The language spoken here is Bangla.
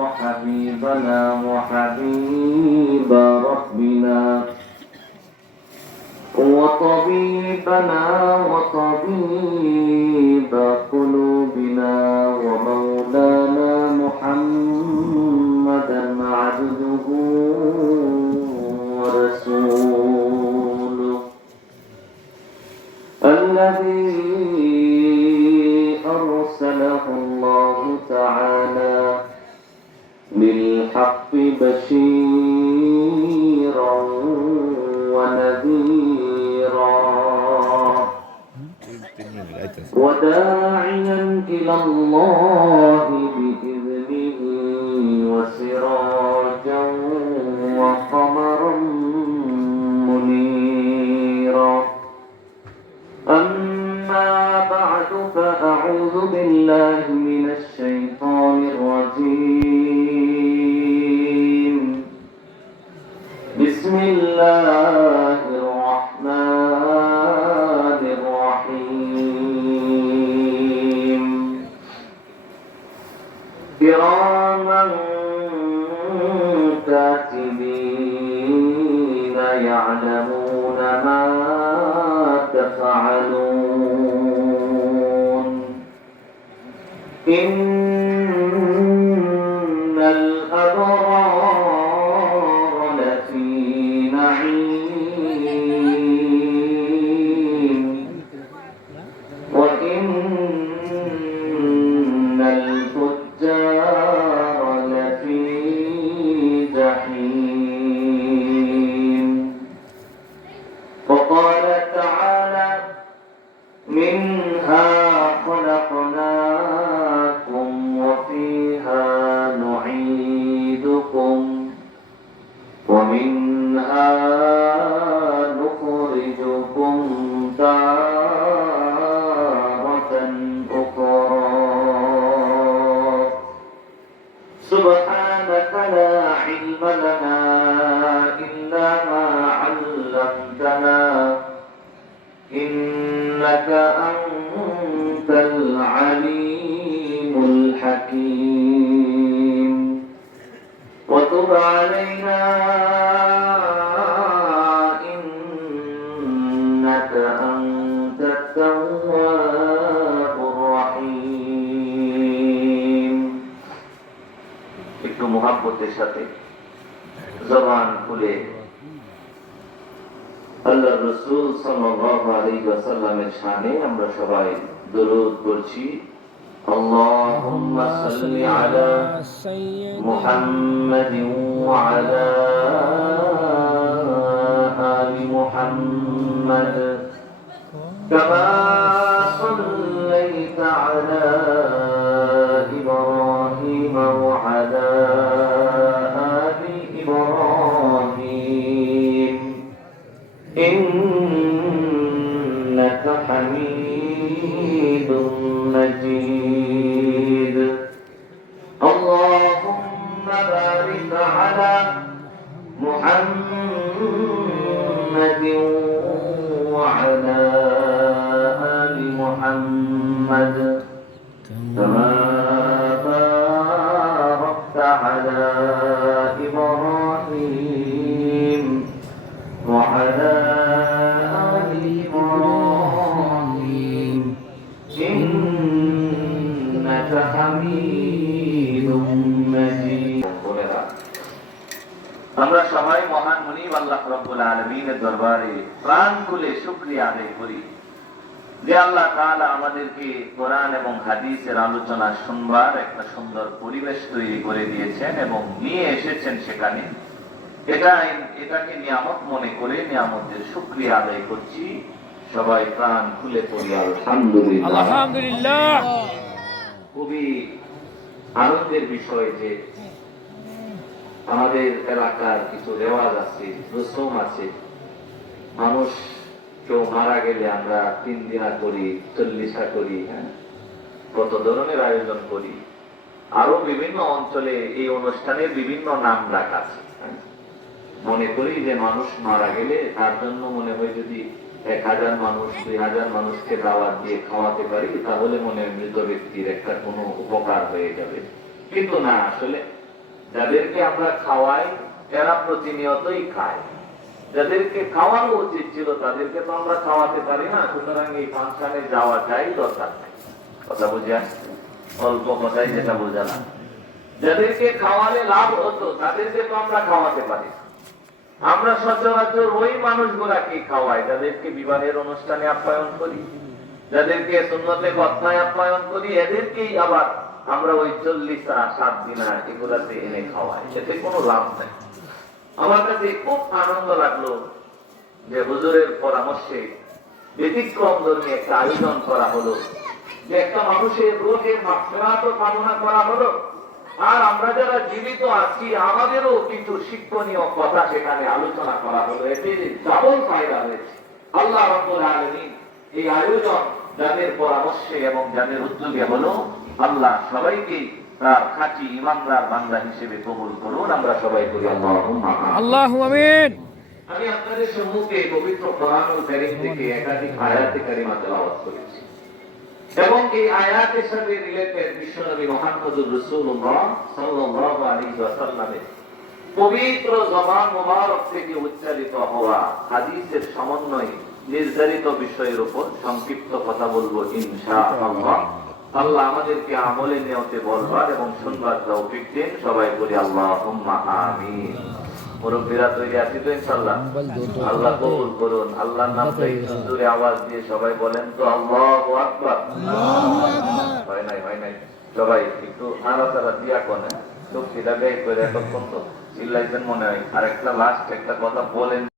وحبيبنا وحبيب ربنا وطبيبنا وطبيب قلوبنا ومولانا محمدا عبده ورسوله الذي أرسله الله تعالى بالحق بشيرا ونذيرا وداعيا إلى الله بسم الله الرحمن الرحيم. كراما كاتبين يعلمون ما تفعلون. إن علمتنا إنك أنت العليم الحكيم وتب علينا إنك أنت التواب الرحيم একটু মোহাব্বতের সাথে জবান খুলে আল্লাহ রসুল সাল্লাল্লাহু আলাইহি ওয়াসাল্লামের শানে আমরা সবাই দরুদ পড়ছি اللهم صل على محمد وعلى آل محمد كما صليت على محمد كما باركت على إبراهيم وعلى آل إبراهيم إنك حميد مجيد আমরা সবাই মহান মুনিব আল্লাহ রব্বুল আলমিনের দরবারে প্রাণ খুলে শুক্রিয়া আদায় করি যে আল্লাহ তাআলা আমাদেরকে কোরআন এবং হাদিসের আলোচনা শুনবার একটা সুন্দর পরিবেশ তৈরি করে দিয়েছেন এবং নিয়ে এসেছেন সেখানে। এটা এটাকে নিয়ামত মনে করে নিয়ামতের শুক্রিয়া আদায় করছি। সবাই প্রাণ খুলে পড়ি আলহামদুলিল্লাহ। আলহামদুলিল্লাহ। খুবই আনন্দের বিষয় যে আমাদের এলাকার কিছু রেওয়াজ আছে রসম আছে। মানুষ কেউ মারা গেলে আমরা তিন দিনা করি, চল্লিশা করি হ্যাঁ? কত ধরনের আয়োজন করি? আরও বিভিন্ন অঞ্চলে এই অনুষ্ঠানের বিভিন্ন নাম রাখা আছে হ্যাঁ? মনে করি যে মানুষ মারা গেলে তার জন্য মনে হয় যদি এক হাজার মানুষ, দুই হাজার মানুষকে দাওয়াত দিয়ে খাওয়াতে পারি, তাহলে মনে হয় মৃত ব্যক্তির একটা কোনো উপকার হয়ে যাবে। কিন্তু না, আসলে যাদেরকে আমরা খাওয়াই, এরা প্রতিনিয়তই খায়। যাদেরকে খাওয়ানো উচিত ছিল, তাদেরকে তো আমরা খাওয়াতে পারি না। সুতরাং এই ফাংশনে যাওয়াটাই দরকার নেই। কথা বুঝে অল্প কথাই যেটা বোঝা না যাদেরকে খাওয়ালে লাভ হতো, তাদেরকে তো আমরা খাওয়াতে পারি আমরা সচরাচর ওই মানুষগুলাকে খাওয়াই, যাদেরকে বিবাহের অনুষ্ঠানে আপ্যায়ন করি। যাদেরকে সুন্নতে কথায় আপ্যায়ন করি, এদেরকেই আবার আমরা ওই চল্লিশা সাত দিনা এগুলাতে এনে খাওয়াই। এতে কোনো লাভ নেই। আমার কাছে খুব আনন্দ লাগল যে হুজুরের পরামর্শে ব্যতিক্রম ধর্মী একটা আয়োজন করা হলো। যে একটা মানুষের রোগের মাত্রাত কামনা করা হলো। আর আমরা যারা জীবিত আছি, আমাদেরও কিছু শিক্ষণীয় কথা সেখানে আলোচনা করা হলো। এতে ডাবল ফায়দা হয়েছে। আল্লাহ রব্বুল আলামিন এই আয়োজন, যাদের পরামর্শে এবং যাদের উদ্যোগে হলো, আল্লাহ সবাইকে তার খাঁটি ইমানদার বান্দা হিসেবে কবুল করুন আমরা সবাই করি আল্লাহ। আমিন। আমি আপনাদের সম্মুখে পবিত্র কোরআনুল কারীম থেকে একাধিক আয়াতে কারিমা তেলাওয়াত করেছি। এবং এই আয়াতের সাথে রিলেটেড বিশ্বনবী মুহাম্মদুর রাসূলুল্লাহ সাল্লাল্লাহু আলাইহি ওয়াসাল্লামের পবিত্র জবান মোবারক থেকে উচ্চারিত হওয়া হাদিসের সমন্বয়ে নির্ধারিত বিষয়ের উপর সংক্ষিপ্ত কথা বলব ইনশাআল্লাহ। আল্লাহ আমাদেরকে আমলে নিয়তে বলবার এবং শুনবার তৌফিক দিন। সবাই বলি আল্লাহুম্মা আমিন। মুরব্বীরা তৈরি আছি তো ইনশাআল্লাহ। আল্লাহ কবুল করুন। আল্লাহর আওয়াজ দিয়ে সবাই বলেন তো আল্লাহু হয় নাই হয় নাই। সবাই একটু নাড়াচাড়া দিয়া কোনে চোখ সিধা করে এতক্ষণ তো মনে হয়। আর একটা লাস্ট একটা কথা বলেন।